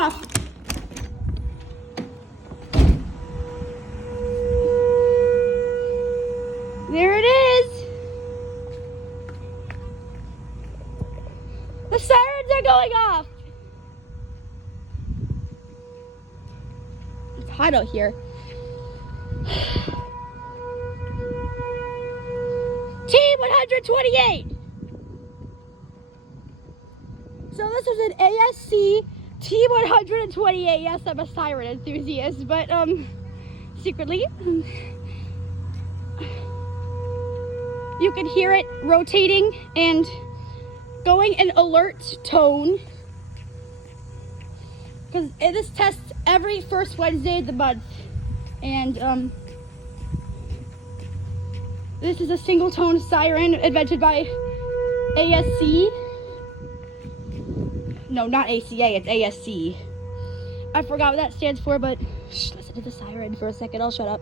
off. There it is. The sirens are going off. It's hot out here. T-128. So this is an ASC T-128. Yes, I'm a siren enthusiast, but secretly, you can hear it rotating and going in alert tone. Because this tests every first Wednesday of the month, and this is a single tone siren invented by ASC. No, not ACA, it's ASC. I forgot what that stands for, but shh, listen to the siren for a second. I'll shut up.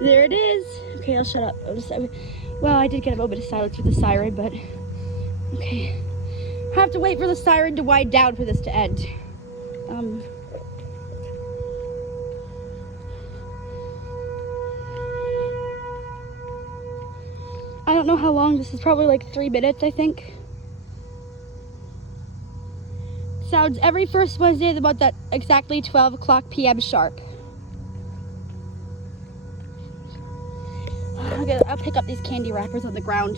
There it is. Okay, I'll shut up. Well, I did get a moment of silence with the siren, but okay. I have to wait for the siren to wind down for this to end. I don't know how long this is. Probably like 3 minutes, I think. Sounds every first Wednesday of the month at exactly 12 o'clock p.m. sharp. I'll pick up these candy wrappers on the ground.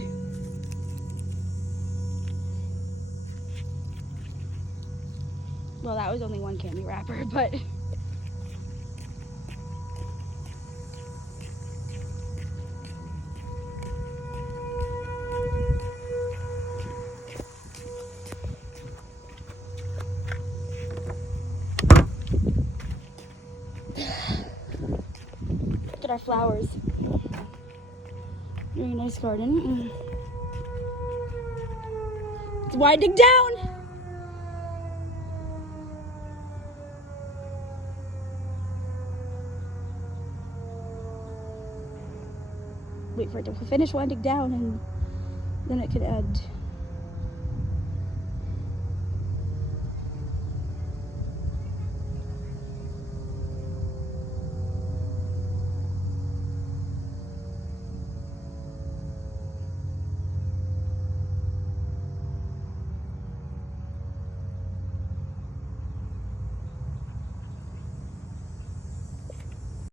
Well, that was only one candy wrapper, but... Look at our flowers. Very nice garden. It's winding down. Wait for it to finish winding down and then it could end.